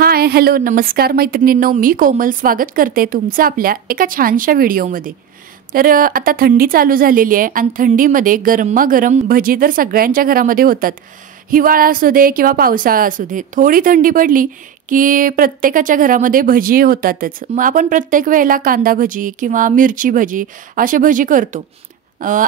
Hi hello नमस्कार मैत्रिणींनो, मी कोमल स्वागत करते तुमचं आपल्या एका छानशा व्हिडिओमध्ये। तर आता थंडी चालू झालेली आहे आणि थंडीमध्ये गरमागरम भजी तर सगळ्यांच्या घरामध्ये होतात। हिवाळा असू दे किंवा पावसाळा असू दे, थोडी थंडी पडली की प्रत्येकाच्या घरामध्ये भजी होतातच। मग आपण प्रत्येक वेळेला कांदा भजी किंवा मिरची भजी असे भजी करतो।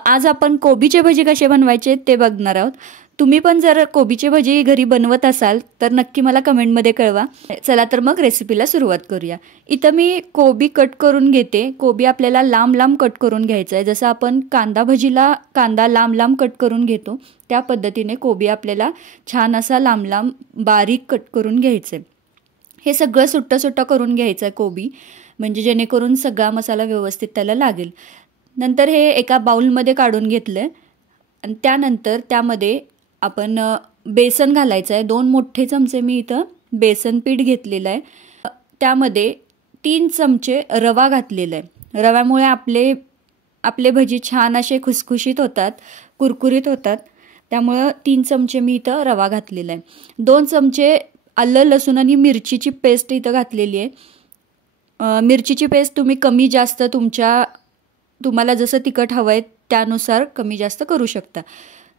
आज आपण कोबीचे भजी कसे बनवायचे ते बघणार आहोत। तुम्ही पण जर कोबीचे भजी घरी बनवत असाल तर नक्की मला कमेंटमध्ये कळवा। चला तर मग रेसिपीला सुरुवात करूया। इथं मी कोबी कट करून घेते। कोबी आपल्याला लांब लांब कट करून घ्यायचा आहे। जसं आपण कांदा भजीला कांदा लांब लांब कट करून घेतो त्या पद्धतीने कोबी आपल्याला छान असा लांब लांब बारीक कट करून घ्यायचं आहे। हे सगळं सुट्टं सुट्टं करून घ्यायचं आहे कोबी, म्हणजे जेणेकरून सगळा मसाला व्यवस्थित त्याला लागेल। नंतर हे एका बाउलमध्ये काढून घेतलं आणि त्यानंतर त्यामध्ये आपण बेसन घालायचं आहे। 2 मोठे चमचे मी इथं बेसन पीठ घेतलेलं आहे। त्यामध्ये 3 चमचे रवा घातलेला आहे। रव्यामुळे आपले भजी छान असे खुसखुशीत होतात, कुरकुरीत होतात। त्यामुळे 3 चमचे मी इथं रवा घातलेला आहे। 2 चमचे आलं लसूण आणि मिरचीची पेस्ट इथं घातलेली आहे। मिरचीची पेस्ट तुम्ही कमी जास्त तुम्हाला जसं तिखट हवं आहे त्यानुसार कमी जास्त करू शकता।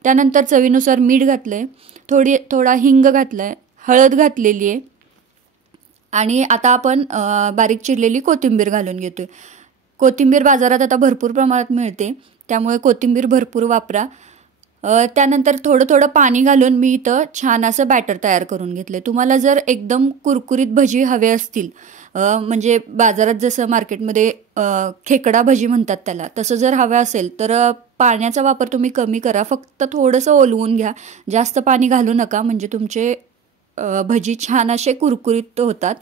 त्यानंतर चवीनुसार मीठ घातलंय, थोडा हिंग घातलाय, हळद घातलेली आहे आणि आता आपण बारीक चिरलेली कोथिंबीर घालून घेतोय। कोथिंबीर बाजारात आता भरपूर प्रमाणात मिळते, त्यामुळे कोथिंबीर भरपूर वापरा। त्यानंतर थोडं पाणी घालून मी इथं छान असं बॅटर तयार करून घेतले। तुम्हाला जर एकदम कुरकुरीत भजी हवे असतील, म्हणजे बाजारात जसं मार्केटमध्ये खेकडा भजी म्हणतात त्याला, तसं जर हवं असेल तर पाण्याचा वापर तुम्ही कमी करा। फक्त थोडंसं ओलवून घ्या, जास्त पाणी घालू नका, म्हणजे तुमचे भजी छान असे कुरकुरीत होतात।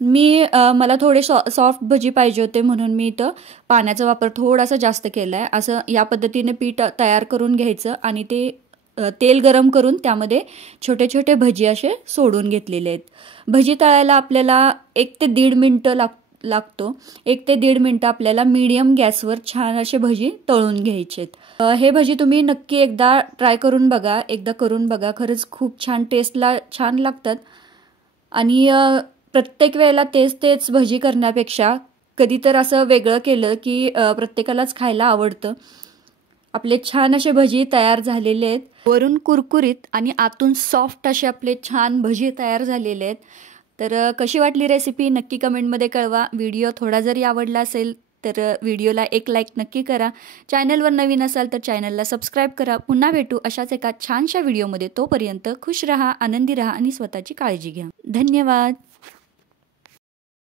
मला थोडे सॉफ्ट भजी पाहिजे होते म्हणून मी इथं पाण्याचा वापर थोडासा जास्त केला आहे। असं या पद्धतीने पीठ तयार करून घ्यायचं आणि ते तेल गरम करून त्यामध्ये छोटे छोटे भजी असे सोडून घेतलेले आहेत। भजी तळायला आपल्याला 1 ते 1.5 मिनिटं लागतो। 1 ते 1.5 मिनिटं आपल्याला मीडियम गॅसवर छान असे भजी तळून घ्यायचे आहेत। हे भजी तुम्ही नक्की एकदा ट्राय करून बघा, एकदा करून बघा, खरंच खूप छान टेस्टला छान लागतात। आणि प्रत्येक वेळेला तेच भजी करण्यापेक्षा कधी तर असं वेगळं केलं की प्रत्येकालाच खायला आवडतं। आपले छान असे भजी तयार झालेले आहेत, वरून कुरकुरीत आणि आतून सॉफ्ट असे आपले छान भजी तयार झालेले आहेत। तर कशी वाटली रेसिपी नक्की कमेंटमध्ये कळवा। व्हिडिओ थोडा जरी आवडला असेल तर व्हिडिओला एक लाईक नक्की करा। चॅनलवर नवीन असाल तर चॅनलला सबस्क्राईब करा। पुन्हा भेटू अशाच एका छानशा व्हिडिओमध्ये। तोपर्यंत खुश रहा, आनंदी रहा आणि स्वतःची काळजी घ्या। धन्यवाद।